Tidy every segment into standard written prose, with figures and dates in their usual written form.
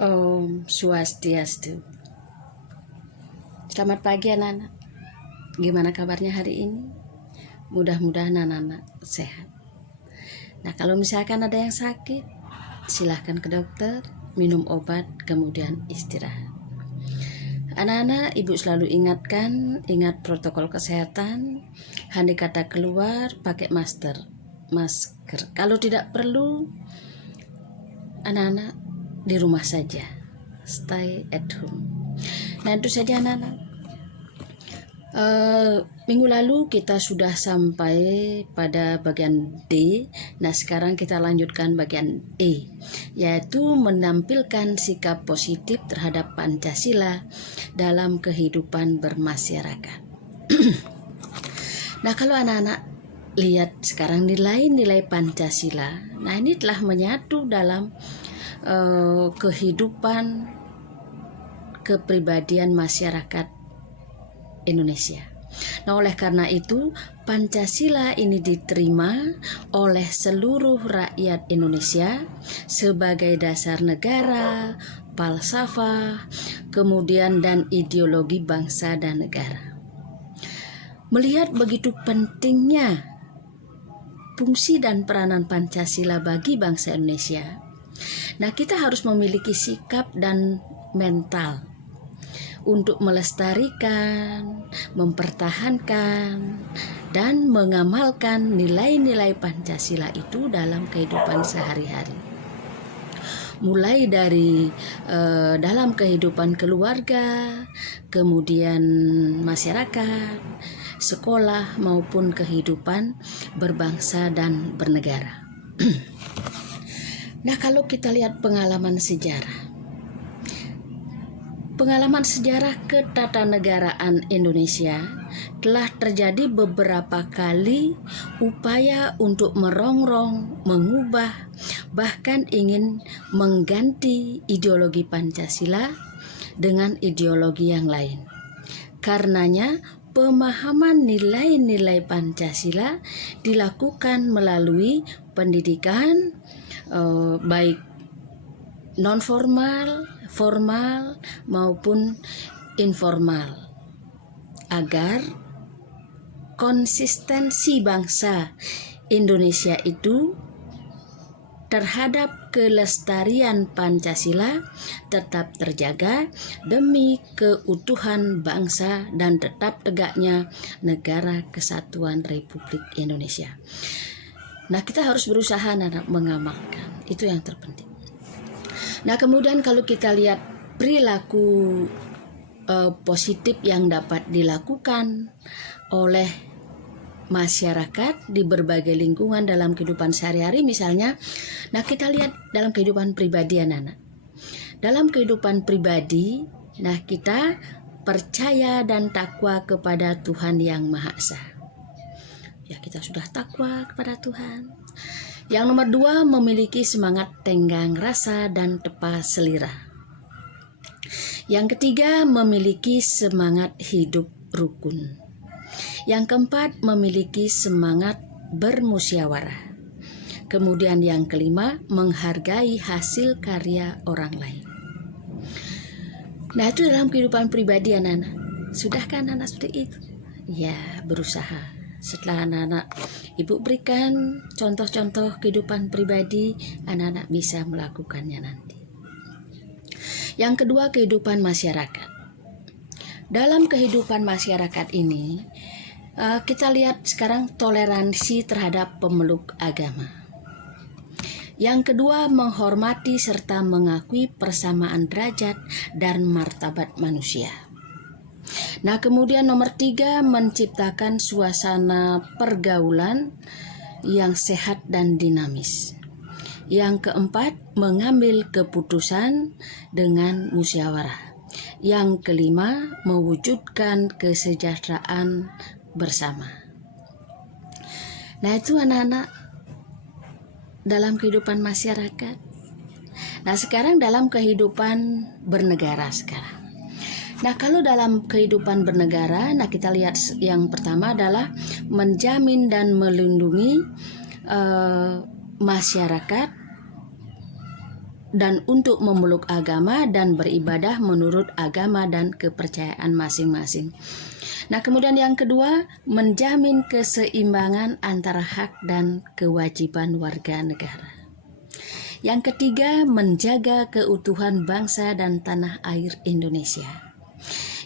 Om Swastiastu. Selamat pagi anak-anak. Gimana kabarnya hari ini? Mudah-mudahan anak-anak sehat. Nah, kalau misalkan ada yang sakit, silahkan ke dokter, minum obat, kemudian istirahat. Anak-anak, ibu selalu ingatkan, ingat protokol kesehatan, andai kata keluar, pakai masker. Kalau tidak perlu, anak-anak di rumah saja, stay at home. Nah, itu saja anak-anak. Minggu lalu kita sudah sampai pada bagian D. Nah, sekarang kita lanjutkan bagian E, yaitu menampilkan sikap positif terhadap Pancasila dalam kehidupan bermasyarakat. Nah, kalau anak-anak lihat sekarang nilai-nilai Pancasila, nah ini telah menyatu dalam kehidupan kepribadian masyarakat Indonesia. Nah, oleh karena itu Pancasila ini diterima oleh seluruh rakyat Indonesia sebagai dasar negara, falsafah, kemudian dan ideologi bangsa dan negara. Melihat begitu pentingnya fungsi dan peranan Pancasila bagi bangsa Indonesia, nah, kita harus memiliki sikap dan mental untuk melestarikan, mempertahankan, dan mengamalkan nilai-nilai Pancasila itu dalam kehidupan sehari-hari. Mulai dari dalam kehidupan keluarga, kemudian masyarakat, sekolah, maupun kehidupan berbangsa dan bernegara. Nah, kalau kita lihat pengalaman sejarah ketatanegaraan Indonesia, telah terjadi beberapa kali upaya untuk merongrong, mengubah, bahkan ingin mengganti ideologi Pancasila dengan ideologi yang lain. Karenanya, pemahaman nilai-nilai Pancasila dilakukan melalui pendidikan, baik non-formal, formal, maupun informal, agar konsistensi bangsa Indonesia itu terhadap kelestarian Pancasila tetap terjaga demi keutuhan bangsa dan tetap tegaknya Negara Kesatuan Republik Indonesia. Nah, kita harus berusaha mengamalkan, itu yang terpenting. Nah, kemudian kalau kita lihat perilaku positif yang dapat dilakukan oleh masyarakat di berbagai lingkungan dalam kehidupan sehari-hari, misalnya, nah kita lihat dalam kehidupan pribadi anak-anak. Dalam kehidupan pribadi, nah kita percaya dan takwa kepada Tuhan Yang Maha Esa. Ya, kita sudah takwa kepada Tuhan. Yang nomor 2, memiliki semangat tenggang rasa dan tepa selera. Yang ketiga, memiliki semangat hidup rukun. Yang keempat, memiliki semangat bermusyawarah. Kemudian yang kelima, menghargai hasil karya orang lain. Nah, itu dalam kehidupan pribadi anak-anak. Sudahkah anak-anak seperti itu? Ya, berusaha. Setelah anak-anak ibu berikan contoh-contoh kehidupan pribadi, anak-anak bisa melakukannya nanti. Yang kedua, kehidupan masyarakat. Dalam kehidupan masyarakat ini, kita lihat sekarang toleransi terhadap pemeluk agama. Yang kedua, menghormati serta mengakui persamaan derajat dan martabat manusia. Nah, kemudian nomor 3, menciptakan suasana pergaulan yang sehat dan dinamis. Yang keempat, mengambil keputusan dengan musyawarah. Yang kelima, mewujudkan kesejahteraan bersama. Nah, itu anak-anak dalam kehidupan masyarakat. Nah, sekarang dalam kehidupan bernegara sekarang. Nah, kalau dalam kehidupan bernegara, nah kita lihat yang pertama adalah menjamin dan melindungi masyarakat dan untuk memeluk agama dan beribadah menurut agama dan kepercayaan masing-masing. Nah, kemudian yang kedua, menjamin keseimbangan antara hak dan kewajiban warga negara. Yang ketiga, menjaga keutuhan bangsa dan tanah air Indonesia.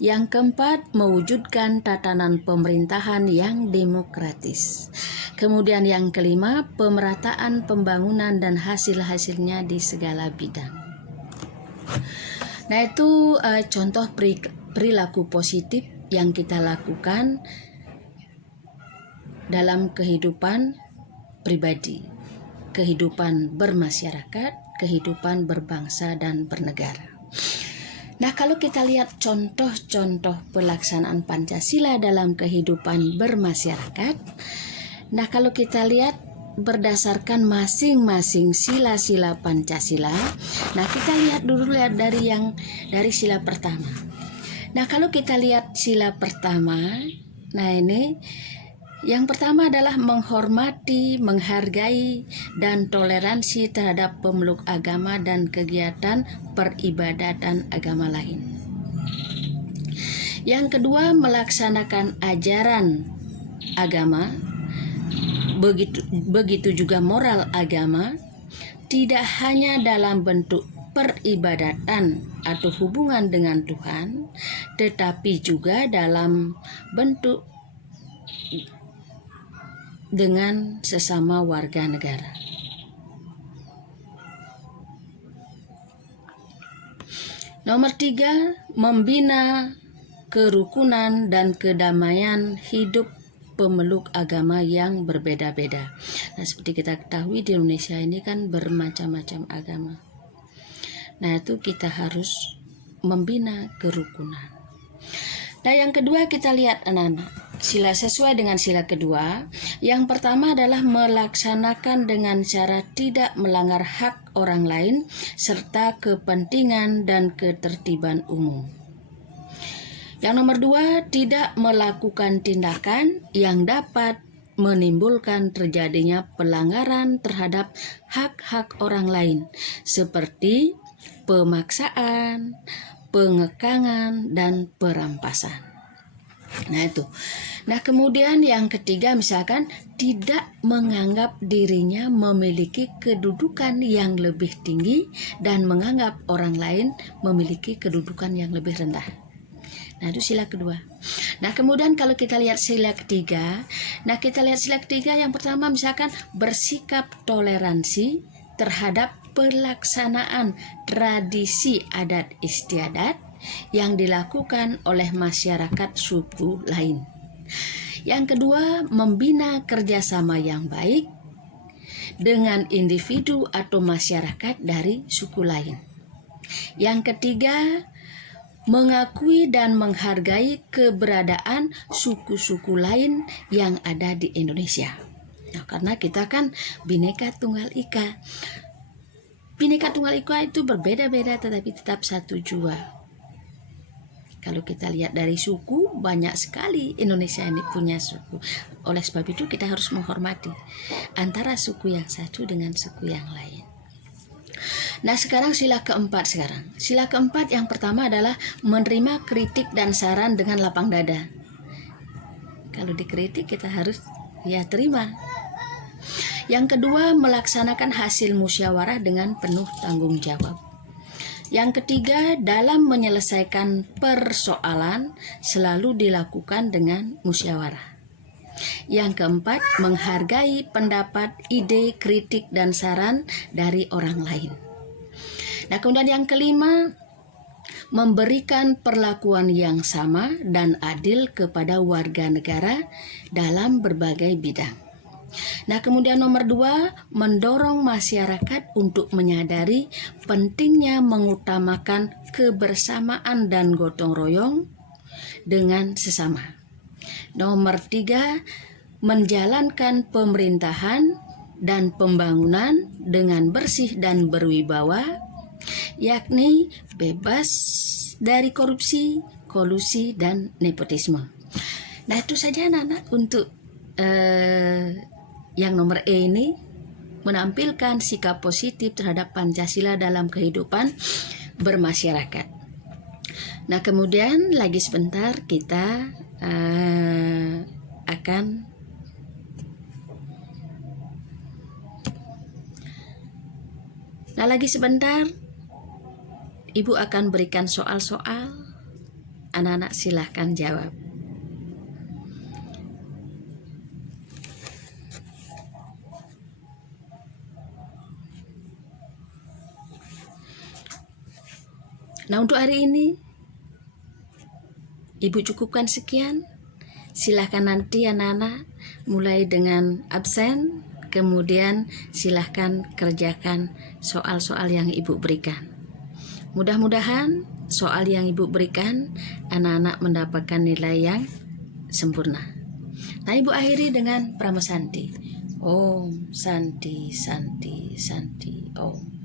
Yang keempat, mewujudkan tatanan pemerintahan yang demokratis. Kemudian yang kelima, pemerataan pembangunan dan hasil-hasilnya di segala bidang. Nah, itu contoh perilaku positif yang kita lakukan dalam kehidupan pribadi, kehidupan bermasyarakat, kehidupan berbangsa dan bernegara. Nah, kalau kita lihat contoh-contoh pelaksanaan Pancasila dalam kehidupan bermasyarakat, nah kalau kita lihat berdasarkan masing-masing sila-sila Pancasila, nah kita lihat dulu dari sila pertama. Nah, kalau kita lihat sila pertama, nah ini yang pertama adalah menghormati, menghargai, dan toleransi terhadap pemeluk agama dan kegiatan peribadatan agama lain. Yang kedua, melaksanakan ajaran agama, begitu juga moral agama, tidak hanya dalam bentuk peribadatan atau hubungan dengan Tuhan, tetapi juga dalam bentuk dengan sesama warga negara. Nomor 3, membina kerukunan dan kedamaian hidup pemeluk agama yang berbeda-beda. Nah, seperti kita ketahui di Indonesia ini kan bermacam-macam agama. Nah, itu kita harus membina kerukunan. Nah, yang kedua kita lihat anak-anak, sila sesuai dengan sila kedua. Yang pertama adalah melaksanakan dengan cara tidak melanggar hak orang lain serta kepentingan dan ketertiban umum. Yang nomor 2, tidak melakukan tindakan yang dapat menimbulkan terjadinya pelanggaran terhadap hak-hak orang lain seperti pemaksaan, pengekangan, dan perampasan. Nah, itu. Nah, kemudian yang ketiga misalkan tidak menganggap dirinya memiliki kedudukan yang lebih tinggi dan menganggap orang lain memiliki kedudukan yang lebih rendah. Nah, itu sila kedua. Nah, kemudian kalau kita lihat sila ketiga, yang pertama misalkan bersikap toleransi terhadap pelaksanaan tradisi adat istiadat yang dilakukan oleh masyarakat suku lain. Yang kedua, membina kerjasama yang baik dengan individu atau masyarakat dari suku lain. Yang ketiga, mengakui dan menghargai keberadaan suku-suku lain yang ada di Indonesia. Nah, karena kita kan Bhinneka Tunggal Ika. Bhinneka Tunggal Ika itu berbeda-beda tetapi tetap satu jua. Kalau kita lihat dari suku, banyak sekali Indonesia ini punya suku. Oleh sebab itu kita harus menghormati antara suku yang satu dengan suku yang lain. Nah, sekarang sila keempat Sila keempat yang pertama adalah menerima kritik dan saran dengan lapang dada. Kalau dikritik kita harus terima. Yang kedua, melaksanakan hasil musyawarah dengan penuh tanggung jawab. Yang ketiga, dalam menyelesaikan persoalan selalu dilakukan dengan musyawarah. Yang keempat, menghargai pendapat, ide, kritik, dan saran dari orang lain. Nah, kemudian yang kelima, memberikan perlakuan yang sama dan adil kepada warga negara dalam berbagai bidang. Nah, kemudian nomor 2, mendorong masyarakat untuk menyadari pentingnya mengutamakan kebersamaan dan gotong royong dengan sesama. Nomor 3, menjalankan pemerintahan dan pembangunan dengan bersih dan berwibawa, yakni bebas dari korupsi, kolusi, dan nepotisme. Nah, itu saja anak-anak untuk yang nomor E ini. menampilkan sikap positif terhadap Pancasila dalam kehidupan bermasyarakat. Nah, kemudian lagi sebentar kita akan Ibu akan berikan soal-soal. Anak-anak silahkan jawab. Nah, untuk hari ini Ibu cukupkan sekian. Silahkan nanti anak-anak mulai dengan absen, kemudian silahkan kerjakan soal-soal yang Ibu berikan. Mudah-mudahan soal yang Ibu berikan anak-anak mendapatkan nilai yang sempurna. Nah, Ibu akhiri dengan Pramu Santi. Om Santi Santi Santi Om.